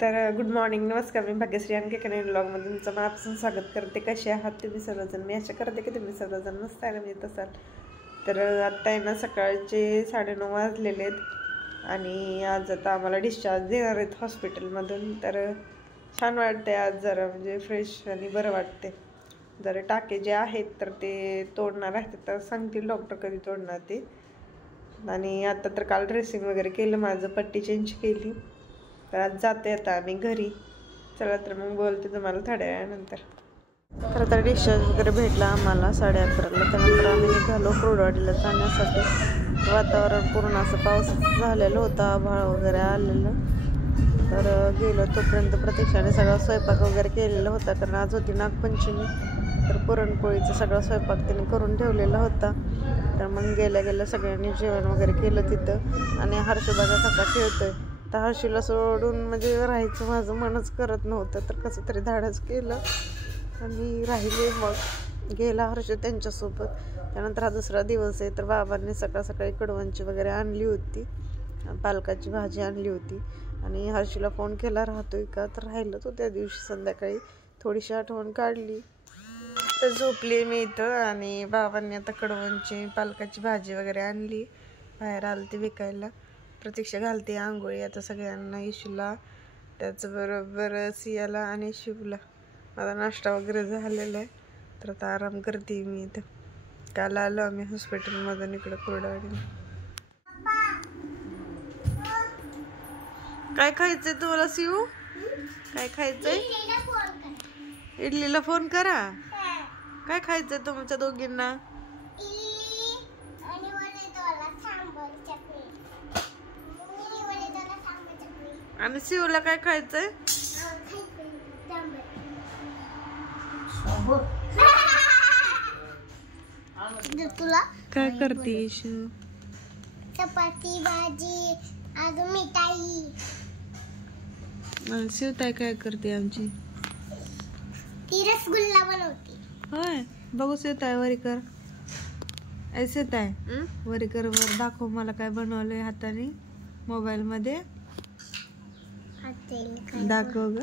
तर good morning, नमस्कार. मी भाग्यश्री आणखी एका नवीन व्लॉगमध्ये तुमचं मनापासून स्वागत करते. कसे आहात तुम्ही सर्वजण? मी आशा करते की तुम्ही सर्वजण मस्त आनंदित असाल. तर आत्ता आहे ना सकाळचे 9:30 वाजलेले आहेत आणि आज आता आम्हाला डिस्चार्ज देणार आहेत हॉस्पिटलमधून. तर छान वाटते आज, जरा म्हणजे फ्रेश आणि बरं वाटते. जरा टाके जे आहेत तर ते तोडणार आहेत, तर सांगतील डॉक्टर कधी तोडणार ते. आणि आता तर काल ड्रेसिंग वगैरे केलं, माझं पट्टी चेंज केली. तर आज जाते आता आम्ही घरी. चला तर मग बोलते तुम्हाला थोड्या वेळानंतर. तर आता डिस्चार्ज वगैरे भेटला आम्हाला 11:30ला. त्यानंतर आम्ही निघालो कुर्डवाडीला जाण्यासाठी. वातावरण पूर्ण असं पाऊस झालेलं होतं, आभाळ वगैरे आलेलं. तर गेलो. तोपर्यंत प्रतीक्षाने सगळा स्वयंपाक वगैरे केलेला होता, कारण आज होती नागपंचमी. तर पुरणपोळीचा सगळा स्वयंपाक त्याने करून ठेवलेला होता. तर मग गेल्या सगळ्यांनी जेवण वगैरे केलं तिथं. आणि हर्ष बघा कसा खेळतोय. तर हर्षीला सोडून म्हणजे राहायचं माझं मनच करत नव्हतं, तर कसं तरी धाडस केलं आणि राहिले. मग गेला हर्ष त्यांच्यासोबत. त्यानंतर हा दुसरा दिवस आहे. तर बाबांनी सकाळी कडवणची वगैरे आणली होती, पालकाची भाजी आणली होती. आणि हर्षीला फोन केला राहतोय का, तर राहिलं तो त्या दिवशी संध्याकाळी थोडीशी आठवण काढली. तर झोपली मी इथं. आणि बाबांनी आता कडवणची पालकाची भाजी वगैरे आणली, बाहेर आलती विकायला. प्रतीक्षा घालते आंघोळी आता सगळ्यांना, इशूला, त्याचबरोबर सियाला आणि शिवला. माझा नाश्ता वगैरे झालेला आहे. तर आता आराम करते मी इथं. काल आलो आम्ही हॉस्पिटलमधून इकडं कुर्डवाडीला. काय खायचंय तुम्हाला शिव? काय खायचंय? इडलीला फोन करा. काय खायचंय तुमच्या दोघींना? आणि शिवला काय खायचंय? तुला काय करते शिव? चपाती भाजी, अजून मिठाई. शिवताई काय करते आमची? ती रसगुल्ला बनवते. होय, बघू शिवताई वरी कर. ऐसे ताय वरी कर, वर दाखव मला काय बनवलंय हाताने मोबाईल मध्ये. दाखव ग,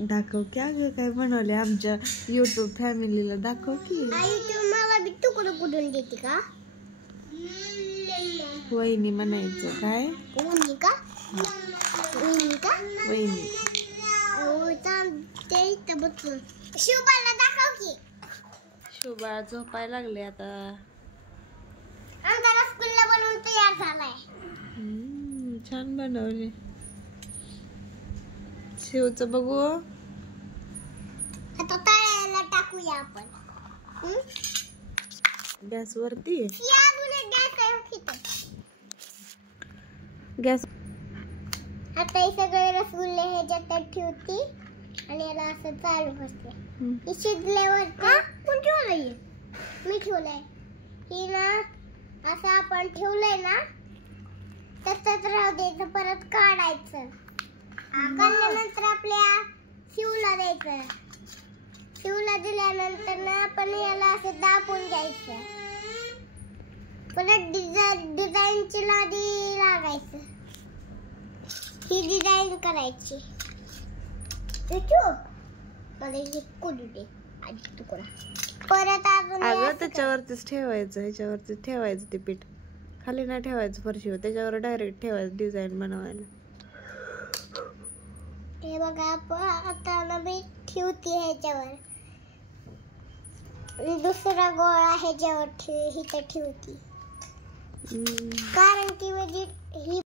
दाखव क्या ग, काय बनवले आमच्या युट्यूब फॅमिलीला दाखव की. मला बी तुकडं कुठून देते का? वहिनी म्हणायचं. काय वहिनी का? वहिनी का? वहिनी. शिवबाला दाखव की. शिवबा झोपायला लागले आता. आमचा रसगुल्ला बनवून तयार झालाय. छान बनवले. शिवचं बघू. आता तळायला टाकूया आपण. गॅस वरती गॅस. आता हे सगळे रसगुल्ले ह्याच्यात ठेवती आणि याला असं चालू करते. शिजल्यावर कोण ठेवलंय? मी ठेवलंय. ही ना असं आपण ठेवलंय ना, तसंच राहू द्यायचं. परत काढायचं. काढल्यानंतर आपल्या शिवला द्यायचं. शिवला दिल्यानंतर ना आपण याला असं दाबून घ्यायचं. परत डिझाईनची नादी लागायचं. ही डिझाईन करायची. परत अजून त्याच्यावरतीच ठेवायचं, ह्याच्यावरतीच ठेवायचं ते पीठ. खाली नाही ठेवायचं फरशीवर, त्याच्यावर डायरेक्ट ठेवायचं डिझाईन बनवायला. हे बघा आता मी ठेवते ह्याच्यावर. दुसरा गोळा ह्याच्यावर इथं ठेवते. कारण की म्हणजे ही